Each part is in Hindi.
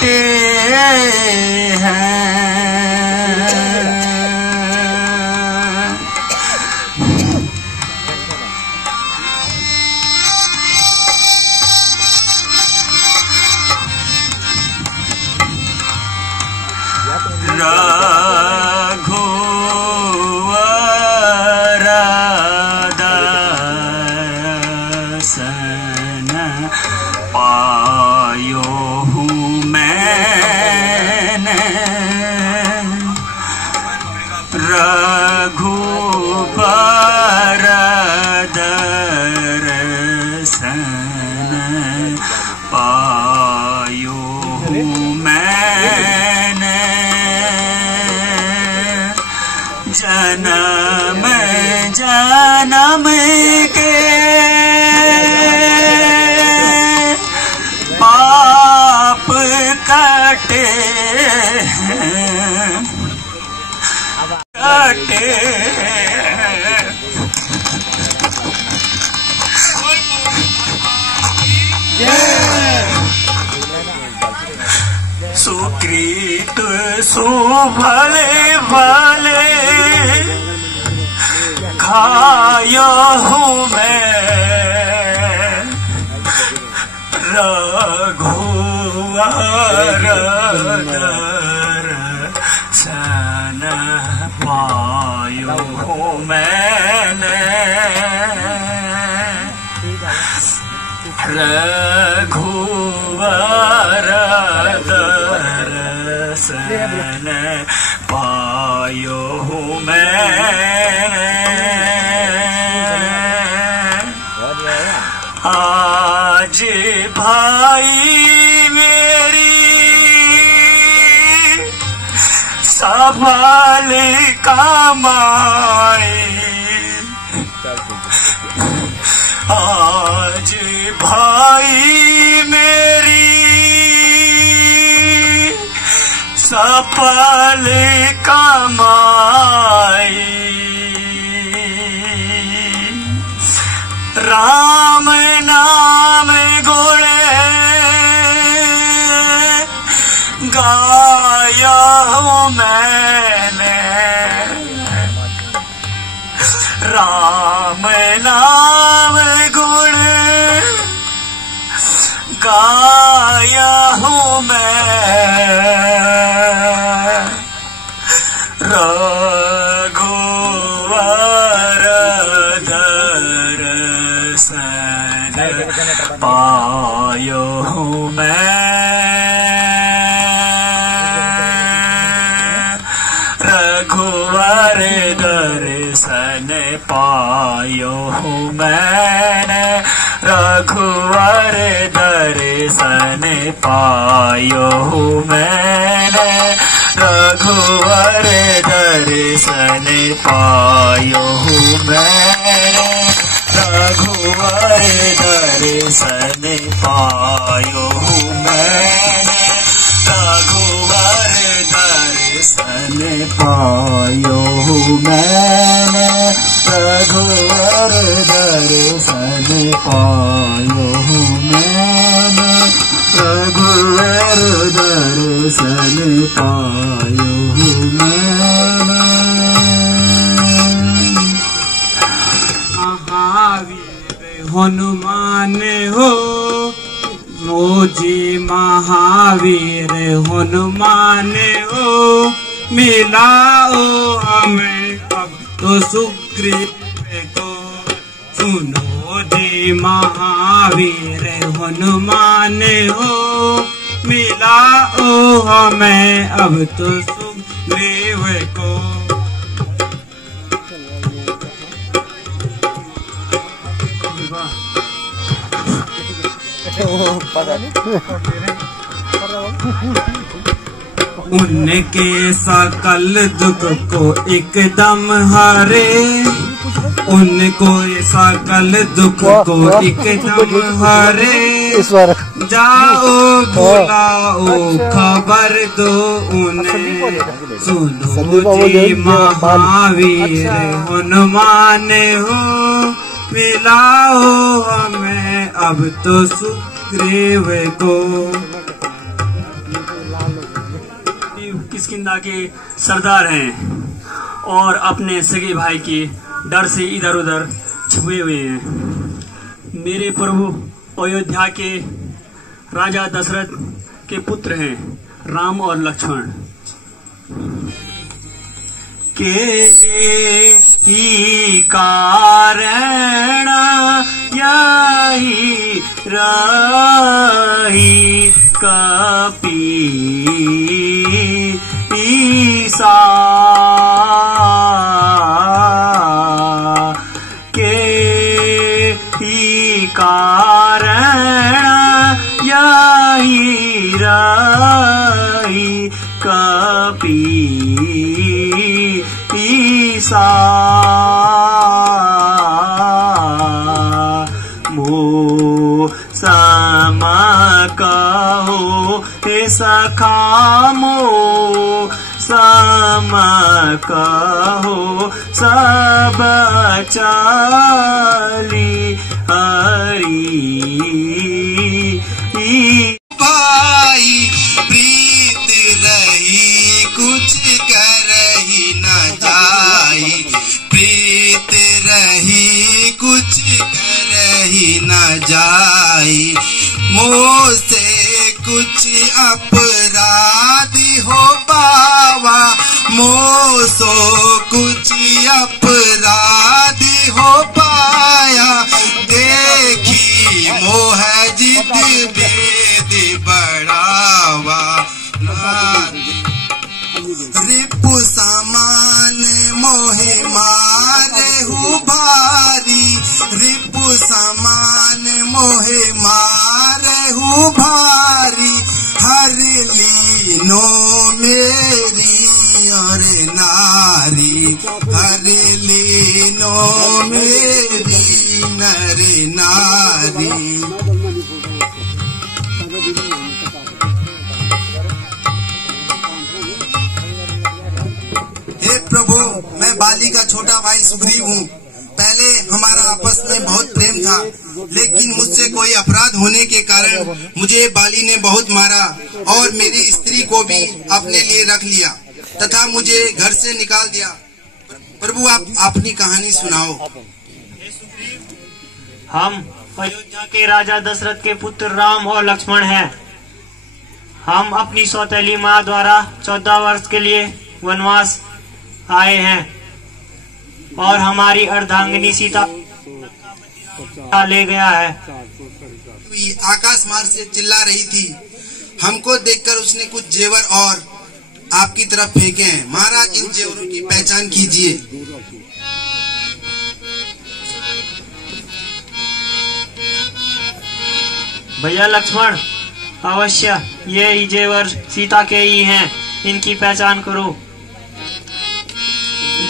काटे हैं। रघुवर दर्शन पायो हूँ मैंने, रघुवर दर्शन पायो हूँ मैंने, जन्म जन्म के पाप कटे हैं, कटे सुकृत सुभले भले खाया हूँ मैं, रघुवर दर्शन पायो हूँ मैंने, रघुवर दर्शन पायो हूँ मैंने। आज भाई मेरी सफल कमाई, आज भाई मेरी सफल कमाई, राम नाम गुण गाया हूँ मैंने, राम नाम गुण गाया हूँ मैं, रघुवर दर्शन पायो हूँ मैं, रघुवर दर्शन पायो हूँ मैंने, रघुवर दर्शन पायो हूँ मैंने, रघुवर दर्शन पायो हूँ मैंने, रघुवर दर्शन पायो हूँ मैंने, रघुवर दर्शन पायो हूँ मैंने, रघुवर दर्शन पायो हूँ मैंने, रघुवर दर्शन पायो हूँ मैंने। महावीर हनुमान हो मोजी, महावीर हनुमान हो मिलाओ हमें अब तो सुग्रीव को, सुनो जी महावीर हनुमान हो मिलाओ हमें अब तो सुग्रीव को। उनके सकल दुख को एकदम हारे, उनको सकल दुख को एकदम हारे, जाओ बुलाओ खबर दो उन्हें, सुनो जी महावीर हनुमान हो मिलाओ हमें अब तो सुग्रीव को। किष्किंधा के सरदार हैं और अपने सगे भाई के डर से इधर उधर छुपे हुए हैं। मेरे प्रभु अयोध्या के राजा दशरथ के पुत्र हैं राम और लक्ष्मण। के ही कारण यही रही कपि ईसा के ही कारण यही रही कपि ईसा मो सम कहो हे सखा मो सम कहो सब चली हरि भाई प्रीत रही कुछ करही न जाई प्रीत रही कुछ करही न जाई मोसे कुछ अपराधी हो पावा मोसो कुछ अपराधी हो पाया देखी मोह जित वेद बढ़ावा रिपु समान मोहे मारे हु भारी रिपु समान मोहे मारे हु भारी हर लीनो मेरी और नारी हर लीनो मेरी नर नारी। हे प्रभु, मैं बाली का छोटा भाई सुग्रीव हूँ। पहले हमारा आपस में बहुत प्रेम था, लेकिन मुझसे कोई अपराध होने के कारण मुझे बाली ने बहुत मारा और मेरी स्त्री को भी अपने लिए रख लिया तथा मुझे घर से निकाल दिया। प्रभु, आप अपनी कहानी सुनाओ। हम अयोध्या के राजा दशरथ के पुत्र राम और लक्ष्मण हैं। हम अपनी सौतेली माँ द्वारा 14 वर्ष के लिए वनवास आए हैं और हमारी अर्धांगिनी सीता ले गया है। आकाश मार्ग से चिल्ला रही थी, हमको देखकर उसने कुछ जेवर और आपकी तरफ फेंके हैं। महाराज, इन जेवरों की पहचान कीजिए। भैया लक्ष्मण, अवश्य ये ही जेवर सीता के ही हैं, इनकी पहचान करो।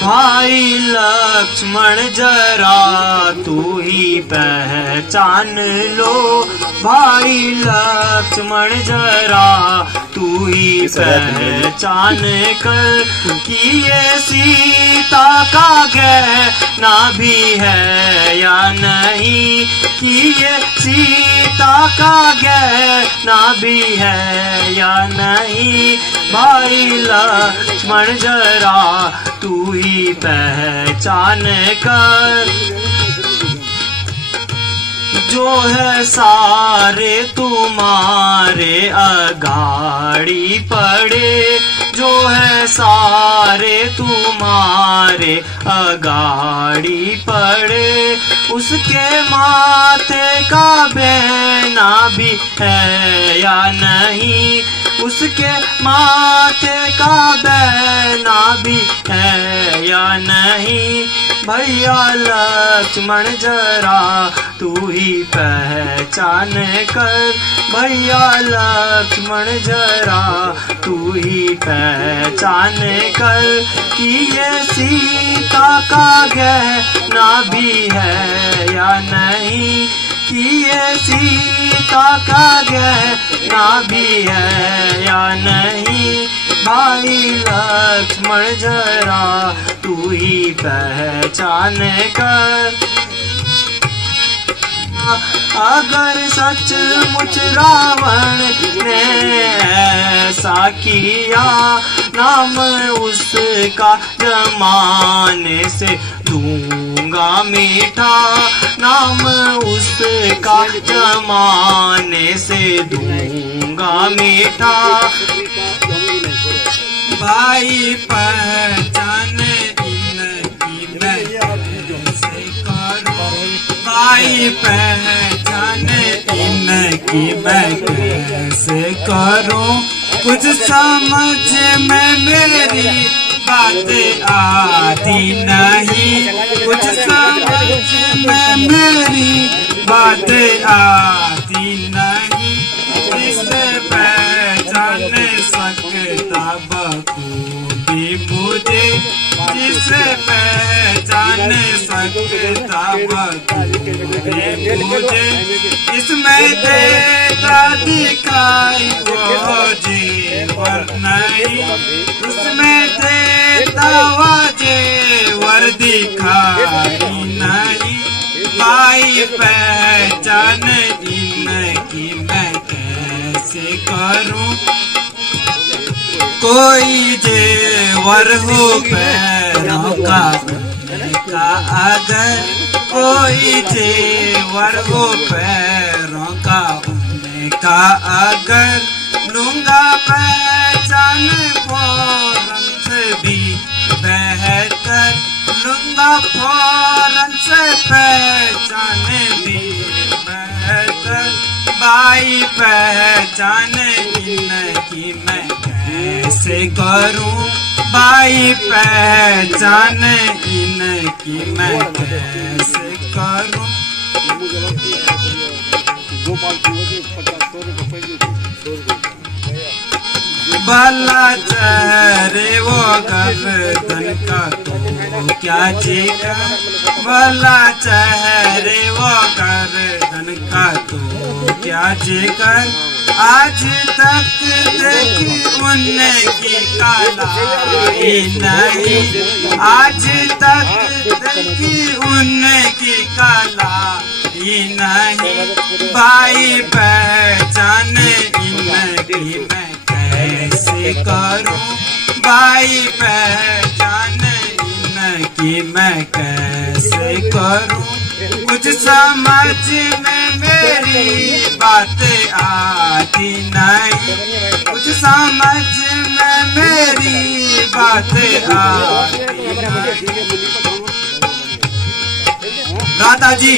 भाई लक्ष्मण जरा तू ही पहचान लो, भाई लक्ष्मण जरा तू ही पहचान कर कि ये सीता का गहना भी है या नहीं, कि ये सीता का गहना भी है या नहीं। भाई लक्ष्मण जरा तू ही पहचान कर, जो है सारे तुम्हारे अगाड़ी पड़े, जो है सारे तुम्हारे अगाड़ी पड़े, उसके माथे का बहना भी है या नहीं, उसके माथे का बहना भी है या नहीं। भैया लक्ष्मण जरा तू ही पहचान कर, भैया लक्ष्मण जरा तू ही पहचान कर कि ये सीता का गहना भी है या नहीं, कि ये सीता का गहना भी है या नहीं। भाई लक्ष्मण जरा तू ही पहचान कर, अगर सचमुच रावण ने ऐसा किया, नाम उसका जमाने से दूंगा मीठा, नाम उसका जमाने से दूंगा मीठा। भाई पहचान इनकी मैं कैसे करूं, भाई पहचान इनकी मैं कैसे करूं। कुछ समझ में मेरी बात आती नहीं, कुछ समझ में मेरी बात आती नहीं। जिसे पहचान सकता बखूबी मुझे, जिसे पहचान सकता बखूबी मुझे। इसमें देता दिखाई वो जेवर नहीं, इसमें देता वो जेवर दिखाई नहीं। भाई पहचान इनकी मैं कैसे करूं। कोई जेवर हो पैरों का अगर, कोई जेवर हो पैरों का उनका अगर, लूंगा पहचान फौरन से भी बेहतर, लूंगा फौरन से पहचान भी बेहतर। भाई पहचान इनकी मैं कैसे करूं, भाई पहचान इनकी मैं कैसे करूं। भला चेहरे वो गर्दन का तो क्या जीगा, भला चेहरे वो गर्दन का तो क्या जीकर। आज तक देखी उनकी कलाई नहीं, आज तक देखी उनकी कलाई नहीं। भाई पहचान इनकी मैं कैसे करूं, भाई पहचान इनकी मैं कैसे करूं। कुछ समझ में मेरी बात आती नहीं, कुछ समझ में मेरी बात आती नहीं। राधा जी,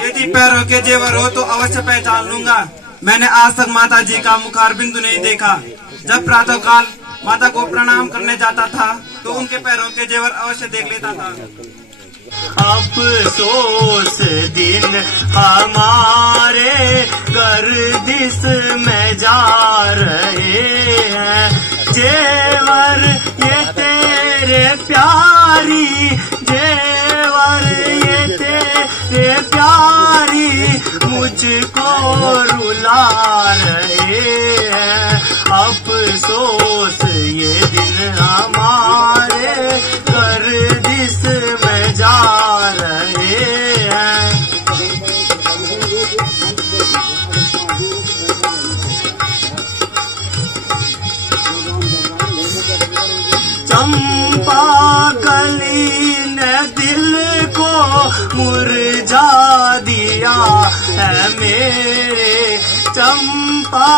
यदि पैरों के जेवर हो तो अवश्य पहचान लूंगा। मैंने आज तक माता जी का मुखार बिंदु नहीं देखा। जब प्रातः काल माता को प्रणाम करने जाता था तो उनके पैरों के जेवर अवश्य देख लेता था। अफसोस दिन हमारे गर्दिश में जा रहे हैं, जेवर ये तेरे प्यारी, जेवर ये तेरे प्यारी मुझको रुला रहे हैं। अफसोस ये दिन हमारे गर्दिश में जा रहे हैं। चंपा कली ने दिल को मुरझा दिया है मेरे, चंपा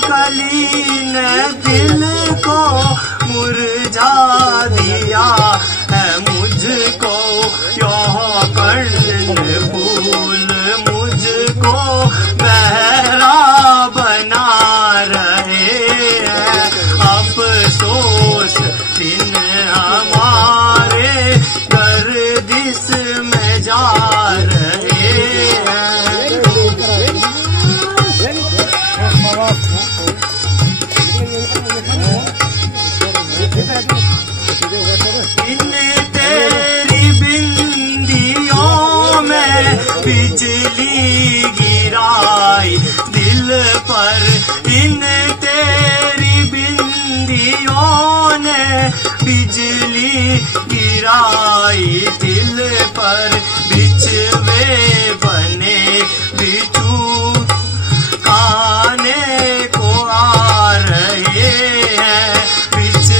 कली ने दिल को मुरझा दिया है मुझको। यह कर्ण फूल मुझको बहरा बना रहे हैं। अफसोस दिन हमारे गर्दिश में जा रहे हैं। इन तेरी बिंदियों में बिजली गिराई दिल पर, इन तेरी बिंदियों ने बिजली गिराई दिल पर। बिछवे बने बिछू खाने को आ रहे हैं, बिछवे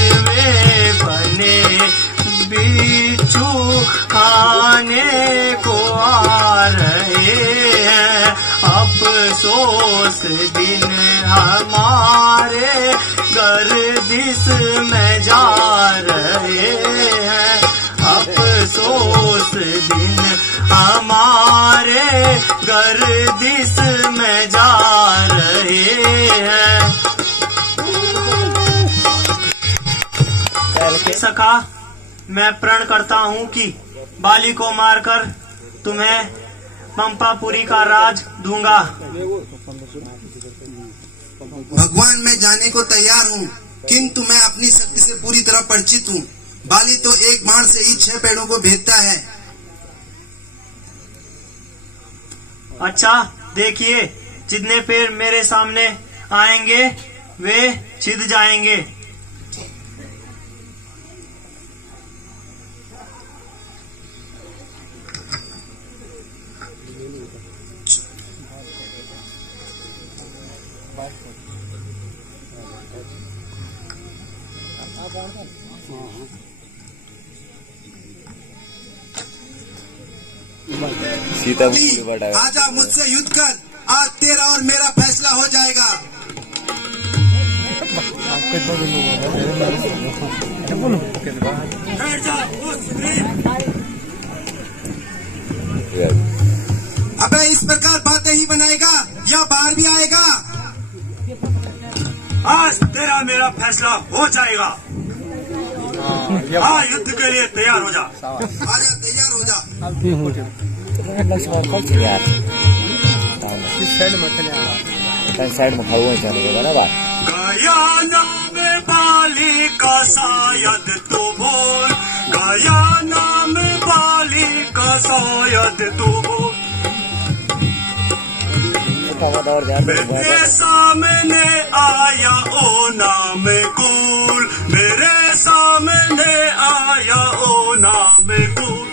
अफसोस दिन हमारे गर्दिश में जा रहे हैं, अफसोस दिन हमारे गर्दिश में जा रहे हैं। सखा, मैं प्रण करता हूँ कि बाली को मारकर तुम्हें पंपापुरी का राज दूंगा। भगवान, मैं जाने को तैयार हूँ, किंतु मैं अपनी शक्ति से पूरी तरह परिचित हूँ। बाली तो एक बाण से ही 6 पेड़ों को भेदता है। अच्छा, देखिए, जितने पेड़ मेरे सामने आएंगे वे छिद जाएंगे। आजा, मुझसे युद्ध कर। आज तेरा और मेरा फैसला हो जाएगा। अबे, इस प्रकार बातें ही बनाएगा या बाहर भी आएगा? आज तेरा मेरा फैसला हो जाएगा। हाँ, युद्ध के लिए तैयार हो जा। आजा, तैयार हो जा। साइड में खाऊ ना बात। गयाना में बाली का शायद तो बोल, गयाना में बाली का शायद तो बोल। मेरे सामने आया ओ नाम कुल, मेरे सामने आया ओ नाम कुल।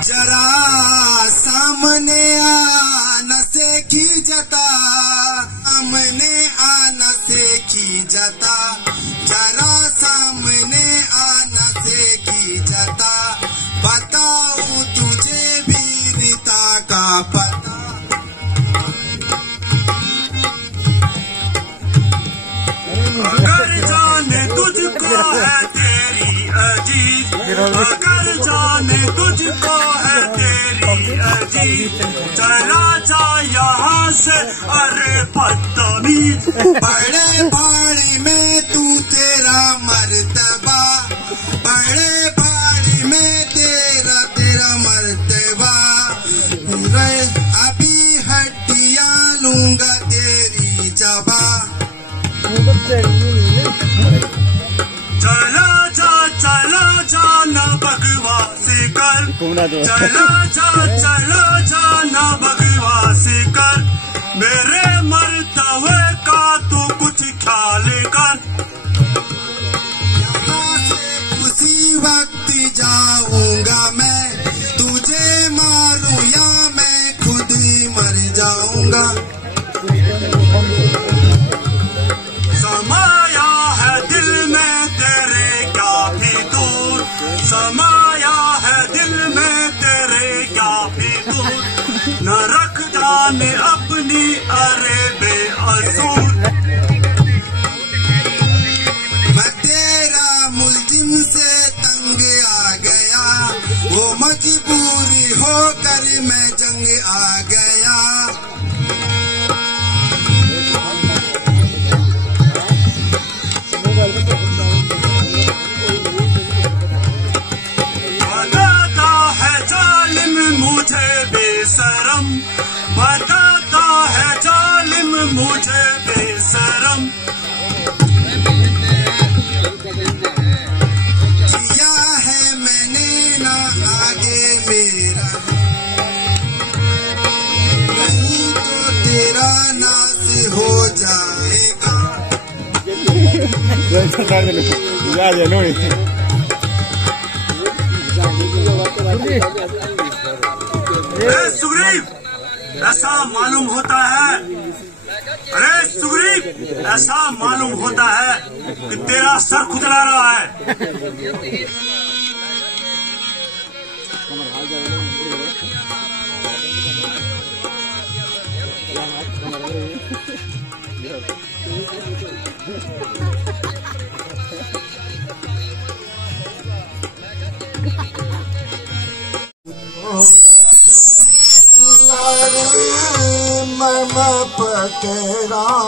जरा सामने आना से की जता, सामने आना से की जता, जरा सामने आना से की जता। बताऊं तुझे वीरता का पता, अगर जाने तुझको है तेरी अजीज, अगर जाने तुझको है तेरी अजीज, चला जा यहाँ से, अरे बदतमीज। बड़े भाड़ी में तू तेरा मर्तबा, बड़े भाड़ी में तेरा मर्तबा। अभी हड्डियाँ लूंगा तेरी चबा। चला जा न बकवासी कर, चला जा न बकवासी कर। मेरे मरतबे का तू कुछ ख्याल कर। यहाँ से उसी वक्त जाऊंगा मैं, तुझे मारूं या मैं खुद ही मर जाऊंगा। समाया है दिल में तेरे क्या भी दूर, समाया है दिल में तेरे क्या भी दूर। न रख जाने अपनी अरे बेअसूर। मैं तेरा मुल्जिम से तंग आ गया, वो मजबूरी होकर मैं जंग आ गया। बताता है जालिम मुझे बेशरम, बताता है जालिम मुझे बेशरम। किया है मैंने ना आगे मेरा, नहीं तो तेरा नाश हो जाएगा। सुग्रीव, ऐसा मालूम होता है अरे सुग्रीव, ऐसा मालूम होता है कि तेरा सर खुजला रहा है। मम पकरानी